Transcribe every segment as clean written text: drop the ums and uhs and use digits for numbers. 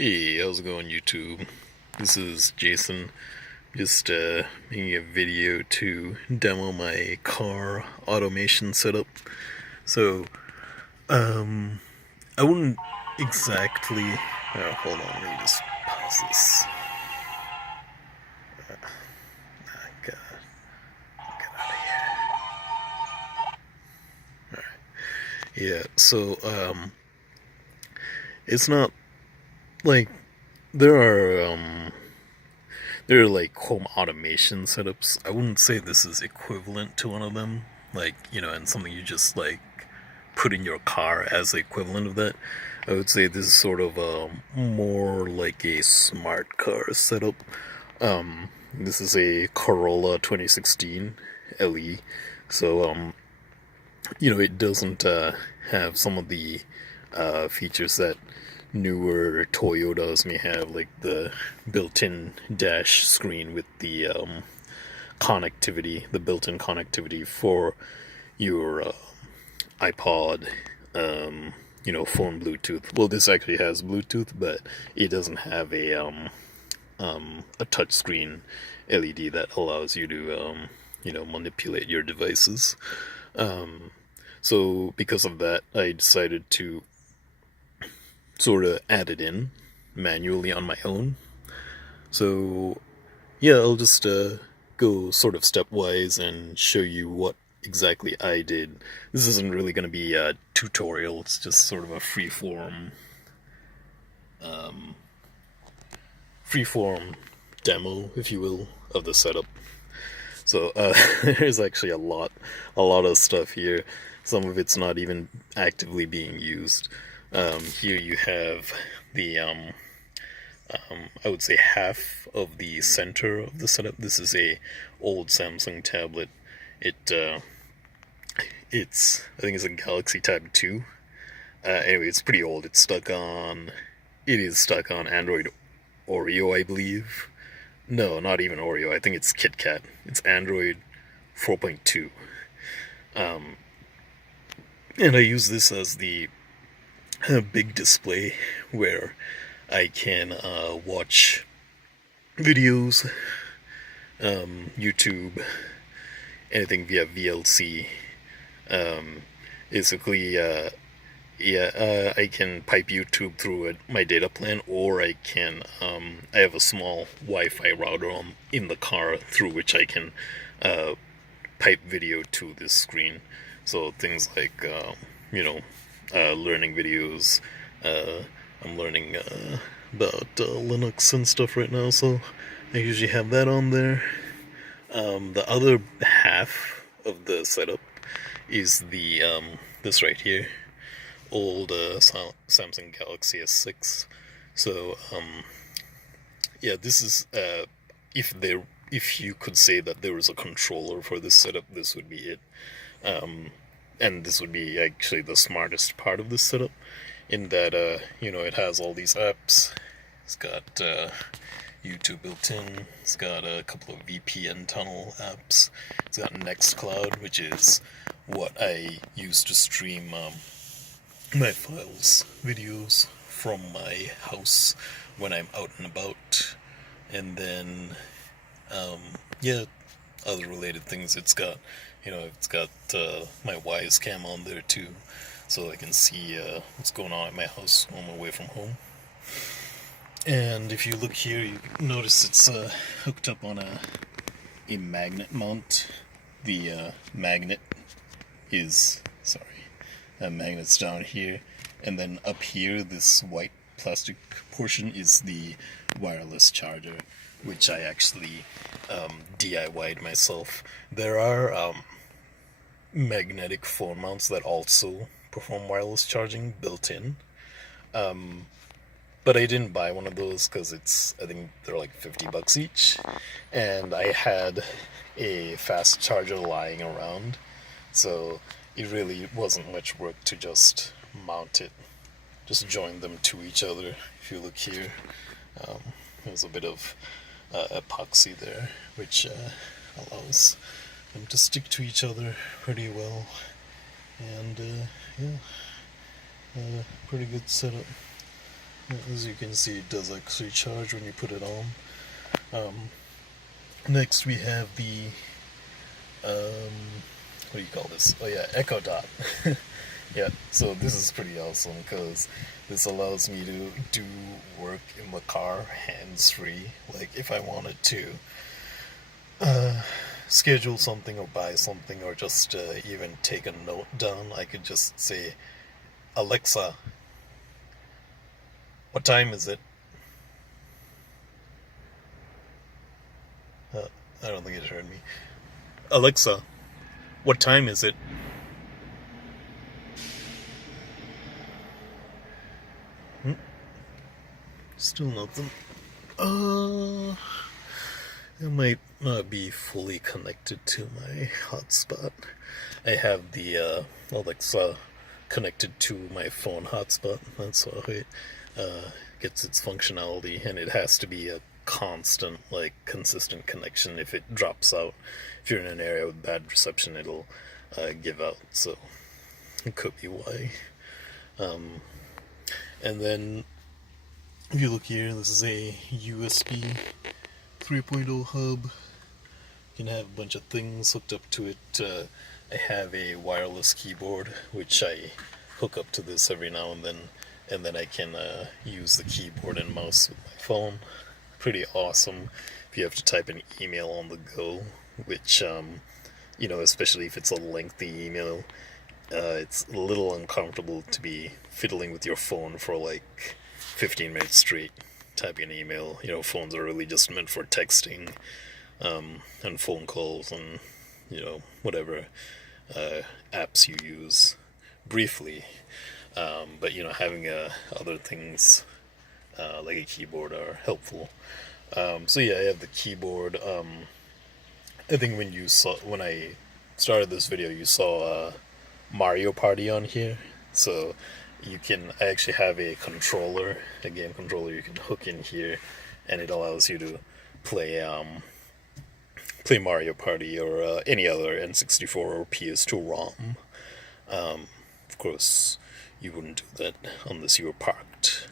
Hey, how's it going, YouTube? This is Jason, just making a video to demo my car automation setup. So, um, I wouldn't exactly. Hold on, let me just pause this. Get out of here. Yeah, so, it's not like there are like home automation setups. I wouldn't say this is equivalent to one of them. Like, and something you just like put in your car as the equivalent of that. I would say this is sort of more like a smart car setup. This is a Corolla 2016 LE. So, it doesn't have some of the features that newer Toyotas may have, like the built-in dash screen with the connectivity, the built-in connectivity for your iPod, phone Bluetooth. Well, this actually has Bluetooth, but it doesn't have a touchscreen LED that allows you to manipulate your devices. So because of that, I decided to sort of add it in manually on my own. So yeah, I'll just go sort of stepwise and show you what exactly I did. This isn't really going to be a tutorial, it's just sort of a freeform demo, if you will, of the setup. So there's actually a lot of stuff here. Some of it's not even actively being used. Here you have the I would say half of the center of the setup. This is a old Samsung tablet. It it's I think it's a Galaxy Tab 2. Anyway, it's pretty old. It is stuck on Android Oreo, I believe. No, not even Oreo. I think it's KitKat. It's Android 4.2. And I use this as the big display where I can watch videos, YouTube, anything via VLC. Basically, I can pipe YouTube through my data plan, or I have a small Wi-Fi router in the car through which I can pipe video to this screen. So things like, learning videos. I'm learning about Linux and stuff right now, so I usually have that on there. The other half of the setup is the this right here, old Samsung Galaxy S6. So yeah, this is if you could say that there was a controller for this setup, this would be it. And this would be actually the smartest part of this setup, in that it has all these apps. It's got YouTube built in. It's got a couple of VPN tunnel apps. It's got Nextcloud, which is what I use to stream my files, videos from my house when I'm out and about. And then, yeah, other related things. It's got my Wise Cam on there too, so I can see what's going on at my house when I'm away from home. And if you look here, you notice it's hooked up on a magnet mount. The magnet is, magnet's down here, and then up here, this white plastic portion is the wireless charger, which I actually DIY'd myself. There are magnetic phone mounts that also perform wireless charging built in. But I didn't buy one of those because I think they're like $50 each. And I had a fast charger lying around. So it really wasn't much work to just mount it. Just join them to each other. If you look here, there's a bit of epoxy there, which allows them to stick to each other pretty well. And yeah, pretty good setup. As you can see, it does actually charge when you put it on. Next we have the what do you call this? Oh yeah, Echo Dot. Yeah, so this is pretty awesome because this allows me to do work in the car hands-free. Like if I wanted to schedule something or buy something or just even take a note down, I could just say, Alexa, what time is it? I don't think it heard me. Alexa, what time is it? Still nothing. It might not be fully connected to my hotspot. I have the Alexa connected to my phone hotspot. That's how it gets its functionality, and it has to be a constant, like, consistent connection. If it drops out, if you're in an area with bad reception, it'll give out. So it could be why. And then if you look here, this is a USB 3.0 hub. You can have a bunch of things hooked up to it. I have a wireless keyboard, which I hook up to this every now and then I can use the keyboard and mouse with my phone. Pretty awesome if you have to type an email on the go, which, especially if it's a lengthy email, it's a little uncomfortable to be fiddling with your phone for like 15 minutes straight typing an email. Phones are really just meant for texting and phone calls and, whatever apps you use briefly. But, having other things like a keyboard are helpful. So yeah, I have the keyboard. I think when I started this video, you saw Mario Party on here. So I actually have a game controller you can hook in here, and it allows you to play Mario Party or any other N64 or PS2 ROM. Of course, you wouldn't do that unless you were parked,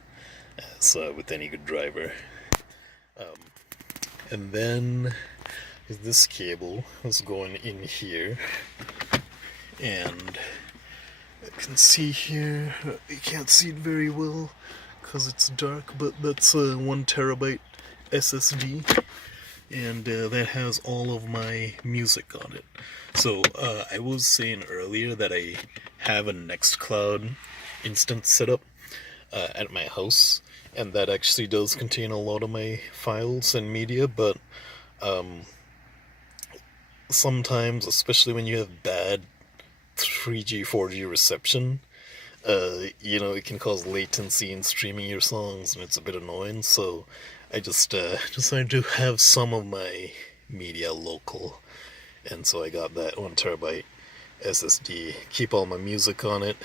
as with any good driver. And then this cable is going in here, and I can see here, you can't see it very well because it's dark, but that's a 1 terabyte SSD, and that has all of my music on it. So I was saying earlier that I have a Nextcloud instance set up at my house, and that actually does contain a lot of my files and media, but sometimes, especially when you have bad 3G, 4G reception, it can cause latency in streaming your songs, and it's a bit annoying, so I just decided to have some of my media local, and so I got that 1 terabyte SSD, keep all my music on it.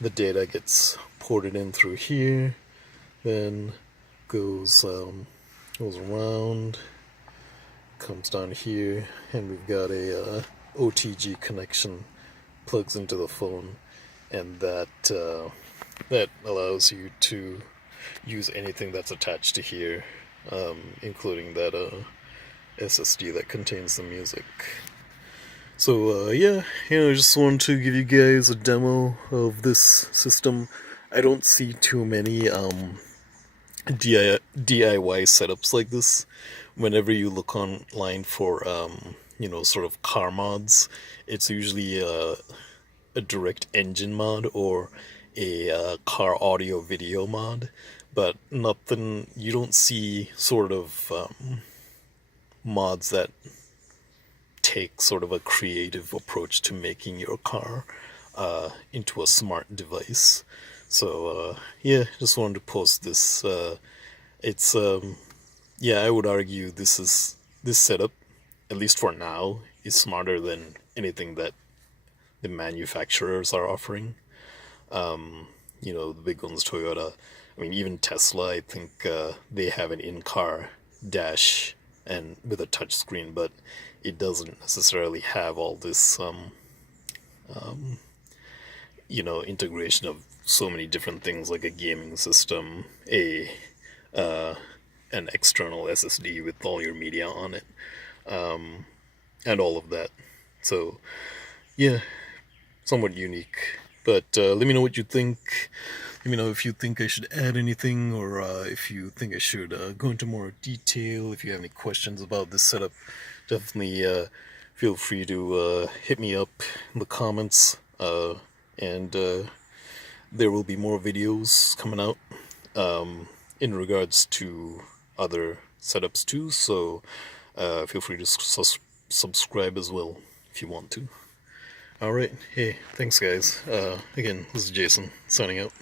The data gets ported in through here, then goes around, comes down here, and we've got a OTG connection, plugs into the phone, and that allows you to use anything that's attached to here, including that SSD that contains the music. So I just wanted to give you guys a demo of this system. I don't see too many DIY setups like this. Whenever you look online for sort of car mods, it's usually a direct engine mod or a car audio video mod, but you don't see sort of mods that take sort of a creative approach to making your car into a smart device. So just wanted to post this. It's I would argue this setup, at least for now, is smarter than anything that the manufacturers are offering. The big ones, Toyota. I mean, even Tesla, I think they have an in-car dash and with a touch screen, but it doesn't necessarily have all this integration of so many different things like a gaming system, an external SSD with all your media on it, and all of that. So yeah, somewhat unique. But let me know what you think. Let me know if you think I should add anything, or if you think I should go into more detail. If you have any questions about this setup, definitely feel free to hit me up in the comments. And there will be more videos coming out in regards to other setups too. So feel free to subscribe as well if you want to. Alright, hey, thanks guys. Again, this is Jason, signing out.